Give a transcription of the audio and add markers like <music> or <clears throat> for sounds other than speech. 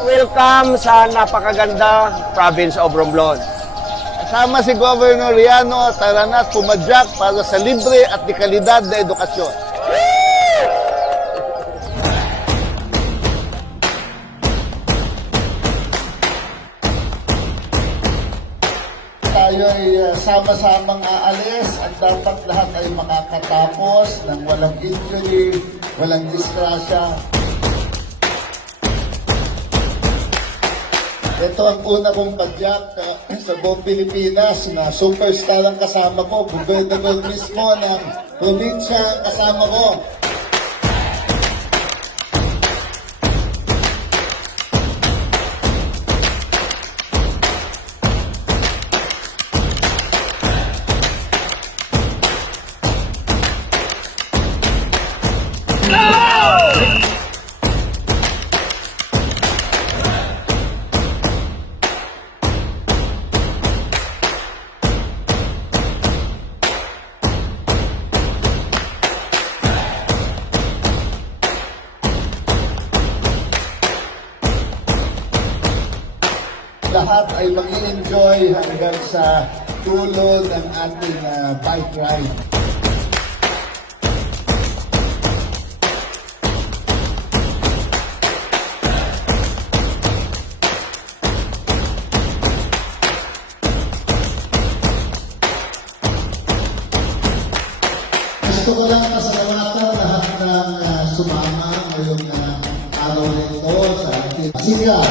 Welcome sa napakaganda province of Romblon. Kasama si Governor Riano, tara na pumadyak para sa libre at di kalidad na edukasyon. Tayo ay uh, sama-samang aalis at dapat lahat ay makakatapos ng walang injury, walang disgrasya. Ito ang una kong padyak uh, <clears throat> sa buong Pilipinas na superstar ang kasama ko, gobernador mismo ng probinsya ang kasama ko. lahat ay mag-enjoy hanggang sa dulo ng ating uh, bike ride. Gusto ko lang masalamatan lahat ng uh, sumama ngayong uh, araw nito sa ating sigaw.